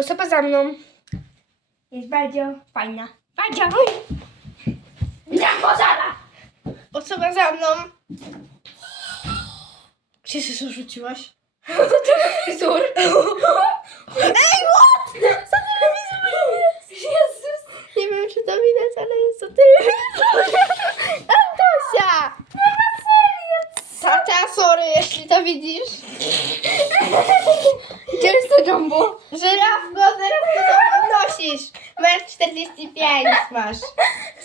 Osoba za mną jest bardzo fajna. Bardzo. Oj. Zambożana! Osoba za mną. Gdzie się rzuciłaś? Telewizor. Ej, what? Za telewizor jest. Jezus! Nie wiem, czy to widać, ale jest to telewizor. Antosia. Tata, sorry, jeśli to widzisz. Gdzie jest to jumbo? Żyrafko, zaraz to podnosisz. Masz 45 masz.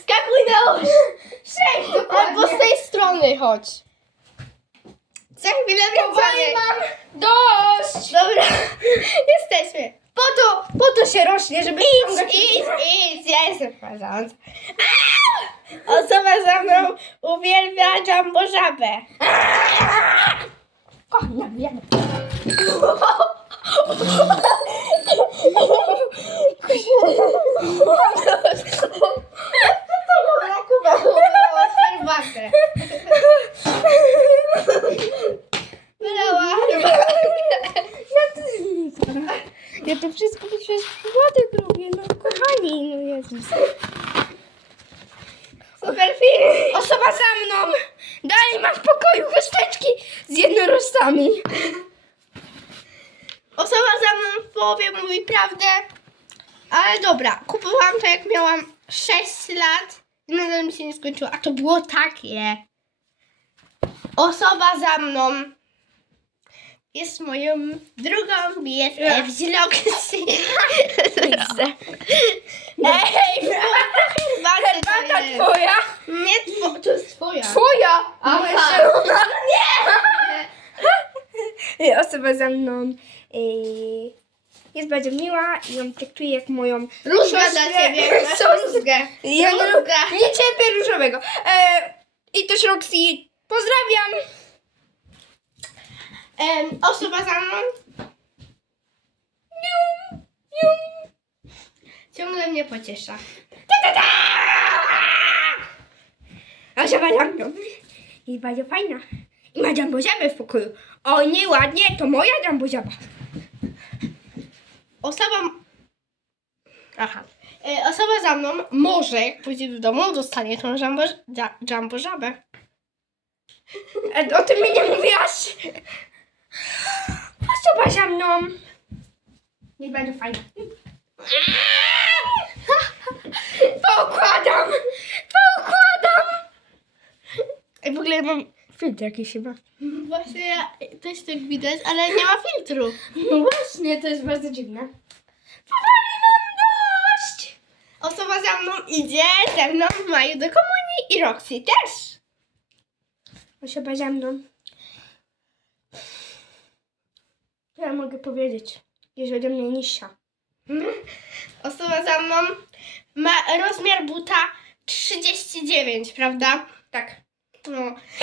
Skakuj na oś. Sześć Albo z tej strony chodź. Za chwilę wracamy. mam dość! Dobra, jesteśmy. Po to, po to się rośnie, żeby idź, idź, idź, ja jestem wchodząc. Osoba za mną uwielbia jumbo żabę. Kocham, ja wiem. Dobra, Kuba, wylała herbatę. Wylała herbatę. Ja to przez przypadek robię, no no. Osoba za mną. Dalej ma w pokoju chusteczki z jednorożcami. Osoba za mną w połowie mówi prawdę. Ale dobra, kupowałam to jak miałam 6 lat i nadal mi się nie skończyło. A to było takie. Osoba za mną jest moją drugą BFF z Loxy. Ej, herbata twoja? Nie two, to jest twoja. Twoja! Aha. Nie! Osoba za mną y, jest bardzo miła i ją traktuje jak moją Różga dla ciebie. Ja nie, Różga. nie cierpię różowego. E, I też Roxy, pozdrawiam. Em, osoba za mną Nium, nium. ciągle mnie pociesza. Osoba za mną jest bardzo fajna. I ma jamboziabę w pokoju. O nie, ładnie, to moja jamboziaba. Osoba... Aha. E, osoba za mną może, jak pójdzie do domu, dostanie tą jumbo, ja, jumbo żabę. E, O tym mi nie mówiłaś. Osoba za mną jest bardzo fajna. Poukładam! Poukładam! Ej, w ogóle mam filtr jakiś chyba. Właśnie ja, też tak widać, ale nie ma filtru. No właśnie, to jest bardzo dziwne. Powoli mam dość! Osoba za mną idzie ze mną w maju do komunii i Roxy też. Osoba za mną. Co ja mogę powiedzieć? Jest ode mnie niższa. Osoba za mną ma rozmiar buta 39, prawda? Tak. No.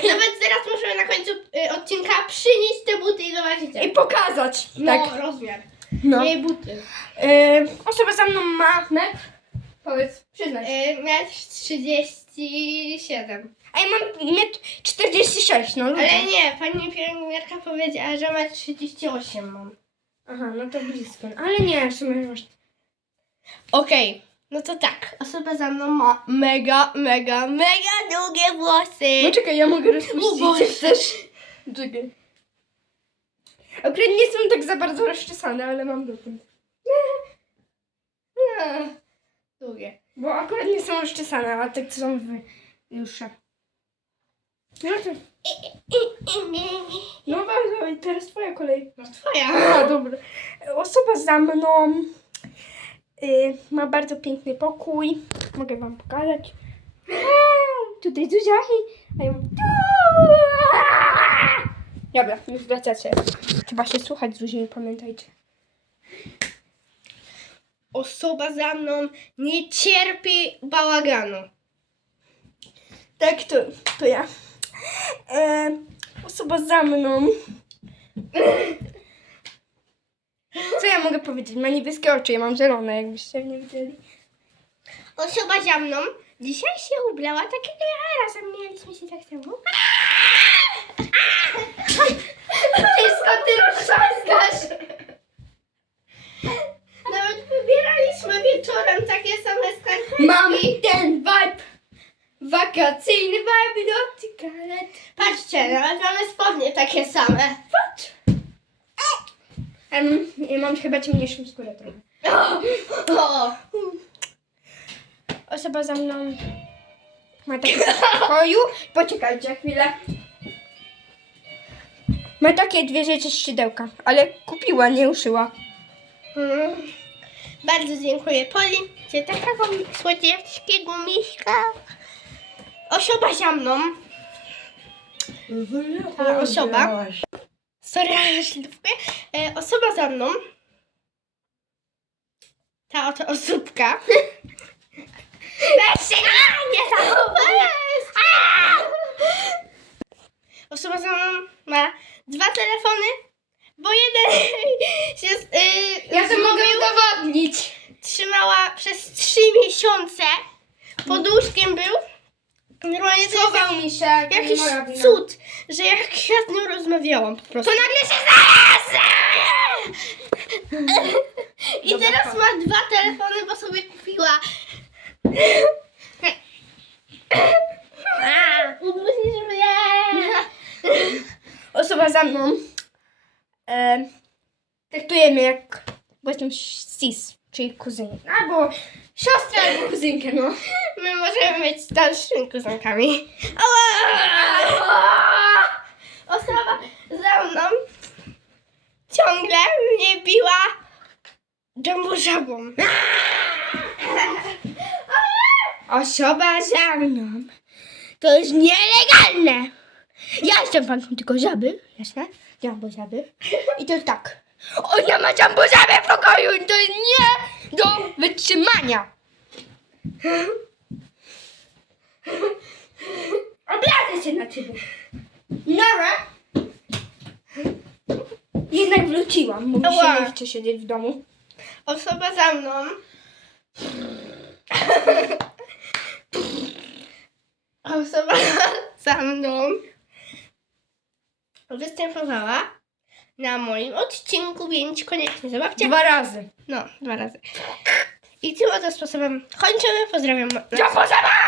Nawet teraz możemy na końcu y, odcinka przynieść te buty i zobaczycie. I pokazać. no, Tak. rozmiar. No. Jej buty. E, osoba za mną ma metr. Powiedz, przyznaj. się. Y, metr 37. A ja mam metr 46, no ludzie. Ale nie, pani pielęgniarka powiedziała, że metr 38 mam. Aha, no to blisko. Ale nie, w sumie masz... Okej, no to tak. Osoba za mną ma mega, mega, mega długie włosy. No czekaj, ja mogę rozpuścić, jak chcesz. Czekaj. Akurat nie są tak za bardzo rozczesane, ale mam dotąd. Długie. Bo akurat nie są rozczesane, a tak są w dłuższe. No to... No bardzo, i teraz twoja kolej. No twoja. A, dobra. Osoba za mną ma bardzo piękny pokój. Mogę wam pokazać. Tutaj Zuziaki, a ja. Dobra, już wracacie. Trzeba się słuchać Zuzi, pamiętajcie. Osoba za mną nie cierpi bałaganu. Tak, to, to ja. E, osoba za mną. Co ja mogę powiedzieć? Ma niebieskie oczy, ja mam zielone, jakbyście nie widzieli. Osoba za mną dzisiaj się ubrała tak jak ja, razem mieliśmy się tak temu. Wszystko ty roztrzaskasz. Nawet wybieraliśmy wieczorem takie same skarpetki. Mam ten vibe. Wakacyjny vibe dotyka let. Patrzcie, nawet mamy spodnie takie same. Patrz. Em, ja mam chyba ciemniejszą skórę trochę. Osoba za mną ma takie w pokoju. Poczekajcie chwilę. Ma takie dwie rzeczy z szydełka, ale kupiła, nie uszyła. Mm. Bardzo dziękuję Poli za takiego słodziewskiego miśka. Osoba za mną. Ta osoba. Sorry, ale ślubkę. E, osoba za mną. Ta oto osóbka. Weź się! Osoba za mną ma dwa telefony, bo jeden się z, y, Ja to mogę zgubił. udowodnić. trzymała przez trzy miesiące. Pod łóżkiem był. Normalnie to jest Schował mi się. to nie jakiś moja wina. cud, że jak ja z nią rozmawiałam po prostu. To nagle się znalazł! I Dobra, teraz ma dwa telefony, bo sobie kupiła. Udusisz mnie! Osoba za mną e, traktuje mnie jak właśnie sis, czyli kuzyn. Albo siostrę, albo kuzynkę, no. My możemy być dalszymi kuzankami. Osoba za mną ciągle mnie biła jumbo. Osoba za mną. To jest nielegalne. Ja jestem fanką tylko żaby, jasne? Jumbo. I to jest tak. Ona ma jumbo żabę w pokoju i to jest nie do wytrzymania. Obrażę się na ciebie. Nara. Jednak wróciłam, bo mi się Ała. nie chce siedzieć w domu. Osoba za mną. Osoba za mną występowała na moim odcinku, więc koniecznie zobaczcie. Dwa razy. No, dwa razy. I tym oto sposobem kończymy. Pozdrawiam. Jumbo żaba!